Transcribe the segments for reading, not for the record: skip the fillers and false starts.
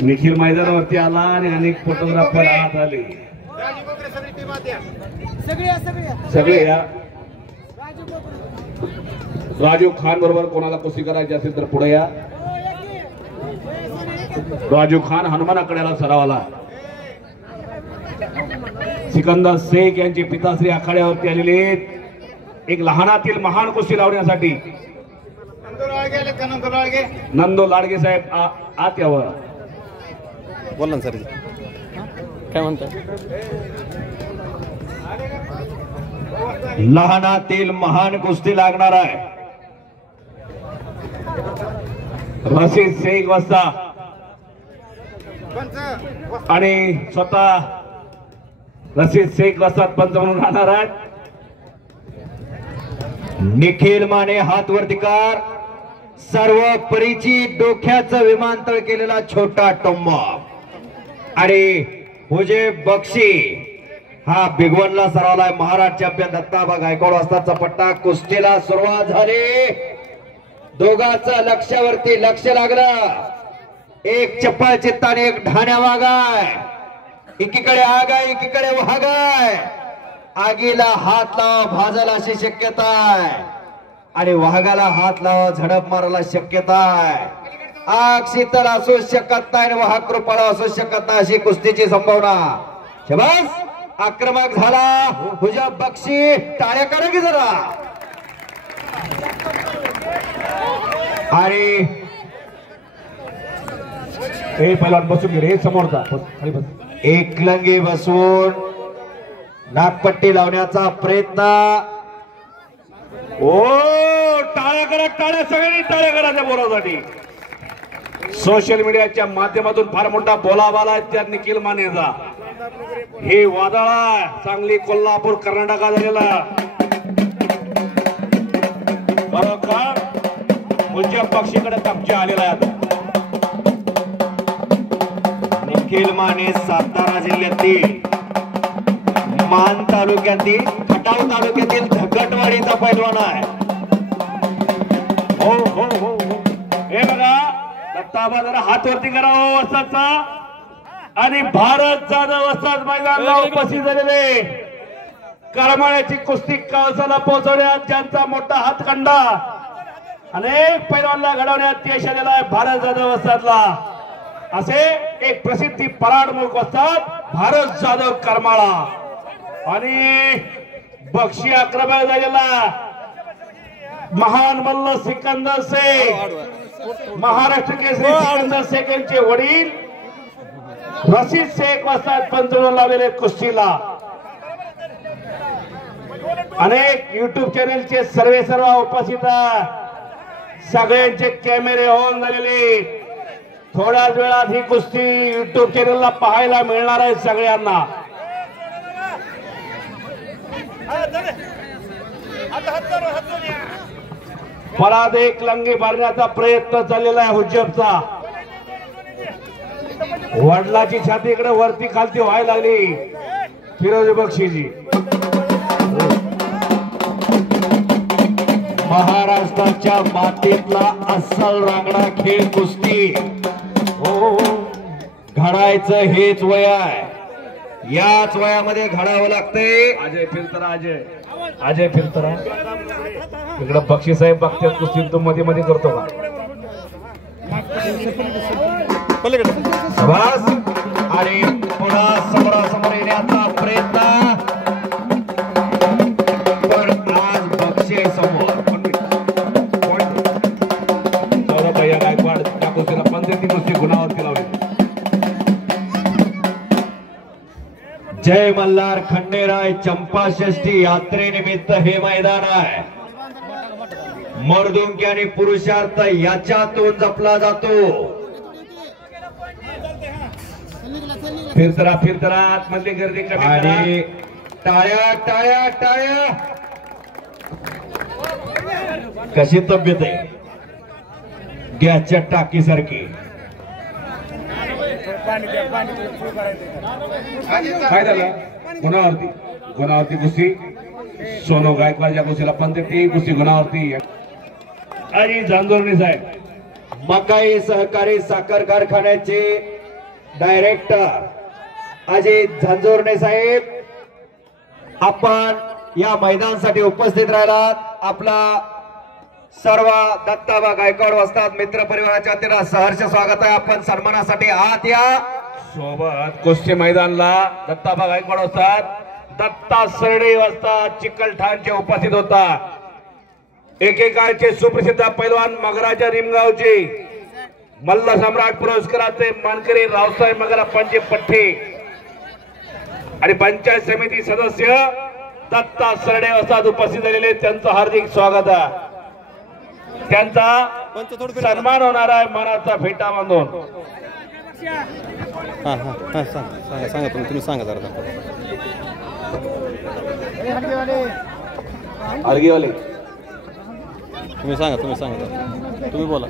निखिल मैदानावरती आला आणि अनेक फोटोग्राफर आत आले. सगळे या. राजू खान बरोबर कोणाला कुस्ती करायची असेल तर पुढे या. राजू खान हनुमानाकड्याला सरावाला. सिकंदर शेख यांचे पिताश्री आखाड्यावरती आलेले एक लहानातील महान कुस्ती लावण्यासाठी. नंदू लाडगे साहेब आत यावं. बोला ना सर, काय म्हणता? लहानातील महान कुस्ती लागणार आहे. रशीद शेख वस्ता आणि स्वतः रशीद शेख वस्तात पंच म्हणून राहणार आहेत. निखिल माने हात वरती कर. सर्व परिचित डोक्याचं विमानतळ केलेला छोटा टोंबा आणि हुजे बक्षी हा बिगवनला सरावलाय. महाराष्ट्र चॅम्पियन दत्ताबा गायकवाड वाजताचा पट्टा. कुस्तीला सुरुवात झाली. दोघांचं लक्ष्यावरती लक्ष लागलं. एक चप्पल चित्ताने एक ढाण्या वागाय. एकीकडे आग आहे एकीकडे वाघ आहे. आगीला हात लावा भाजल अशी शक्यता आहे आणि वाघाला हात लावा झडप मारायला शक्यता आहे. आग शीतल असू शकत नाही आणि वाघ कृपाळ असू शकत नाही अशी कुस्तीची संभावना. शबास. आक्रमक झाला हुजा बक्षी. टाळ्या करा की जरा. आणि हे पहिलवान बसून रे समोरचा खाली बस. एकलंगी बसवून नागपट्टी लावण्याचा प्रयत्न. ओ टाळ्या करा टाळ्या सगळ्यांनी टाळ्या करा त्या बोलासाठी. सोशल मीडियाच्या माध्यमातून फार मोठा बोलावा आलाय त्या निखिल मानेचा. हे वादळा सांगली कोल्हापूर कर्नाटका झालेला बरोबर उजव्या पक्षीकडे कब्जा आलेला आहे. निखिल माने सातारा जिल्ह्यातील मान तालुक्यातील खटाव तालुक्यातील धकटवाडीचा पैलवान आहे. हो हो हो हो. हे बघा दत्ताबा जरा हात वरती करावा वस्ताचा आणि भारत जाधव वस्ताद मैदानाला उपस्थित झालेले करमाळ्याची कुस्ती कळसाला पोहोचवण्यात ज्यांचा मोठा हातखंडा अनेक पैलवानला घडवण्यात यश आलेला आहे भारत जाधव वस्तादला. असे एक प्रसिद्धी पराडमुख वस्ताद भारत जाधव करमाळा आणि बक्षी आक्रमक झालेला महान मल्ल सिकंदर शेख. महाराष्ट्र केसरी सिकंदर शेख यांचे वडील रशीद शेख वस्ताद पंच म्हणून लावलेले कुस्तीला. अनेक युट्यूब चॅनेलचे सर्व उपस्थित सगळ्यांचे कॅमेरे ऑन झालेले. थोड्याच वेळात ही कुस्ती युट्यूब चॅनेलला पाहायला मिळणार आहे सगळ्यांना. परत एक लंगी भरण्याचा प्रयत्न चाललेला आहे हुज्जबचा. वडिलाची छाती इकडे वरती खालती व्हायला लागली फिरोज बक्षीची. महाराष्ट्राच्या मातीतला अस्सल रांगडा खेळ कुस्ती. हो घडायचं हेच वय आहे. याच वयामध्ये घडावं लागतंय. अजय फिरतरा अजय फिरतरा इकडे बक्षी साहेब बघतात कुस्ती तो मध्ये मध्ये करतो का. बस आणि पुन्हा समोरासमोर येण्याचा प्रयत्न. पण आज बक्षी समोर भैया गायकवाड त्या कुस्तीला पंचायती कुस्ती गुणावरती लावली. जय मल्हार खंडेराय चंपाषष्ठी यात्रेनिमित्त हे मैदान आहे. मर्दुंकी आणि पुरुषार्थ याच्यातून जपला जातो. फिरतरा आतमधली गर्दी कमी आणि टाळ्या टाळ्या टाळ्या. कशी तब्येत आहे? गॅसच्या टाकीसारखी. काय झालं गुणावरती कुस्ती. सोनो गायकवाडच्या कुस्तीला पंचायती कुस्ती गुणावरती. आणि जांजोर्णी साहेब मकाई सहकारी साखर कारखान्याचे डायरेक्टर अजित झंझोरणे साहेब, आपण या मैदानासाठी उपस्थित राहिलात. आपला सर्व दत्ताबा गायकवाड वस्ताद मित्र परिवाराच्या वतीनं सहर्ष स्वागत आहे. आपण सन्मानासाठी आत या. सोबत कुस्ती मैदानला दत्ताबा गायकवाड वस्ताद, दत्ता सरडे वस्ताद चिकलठाणचे उपस्थित होता. एकेकाळचे सुप्रसिद्ध पैलवान मगराच्या रिमगावचे मल्ल सम्राट पुरस्काराचे मानकरी रावसाहेब मगराप्पांचे पठ्ठे आणि पंचायत समिती सदस्य दत्ता सरडे वस्ताद उपस्थित झालेले, त्यांचं हार्दिक स्वागत आहे. त्यांचा सन्मान होणार आहे मानाचा फेटा बांधून. सांगा तुम्ही सांगा जरा. अर्गेवाले तुम्ही सांगा तुम्ही बोला.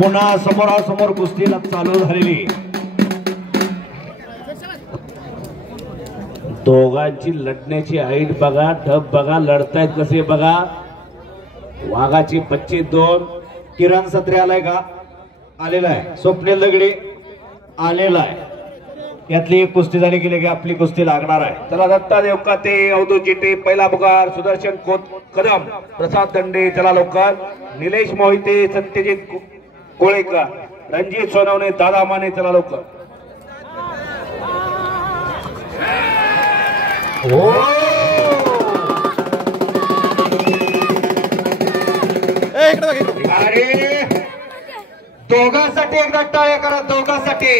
पुन्हा समोरासमोर कुस्तीला चालू झालेली. दोघांची लढण्याची हाईट बघा, ढब बघा, लढतायत कसे बघा. वाघाची 25-2. किरण सत्रे आलाय का? आलेला आहे. स्वप्नील दगडे आलेला आहे. यातली एक कुस्ती झाली गेली की आपली कुस्ती लागणार आहे. चला दत्ता देवकाते, अवधूत जिटे, पहिला बुगार, सुदर्शन कदम, प्रसाद दंडे, चला लवकर. निलेश मोहिते, सत्यजित कोळेकर, रणजित सोनवणे, दादा माने, चला लवकर. अरे दोघांसाठी एकदा टाळ्या करा, दोघांसाठी.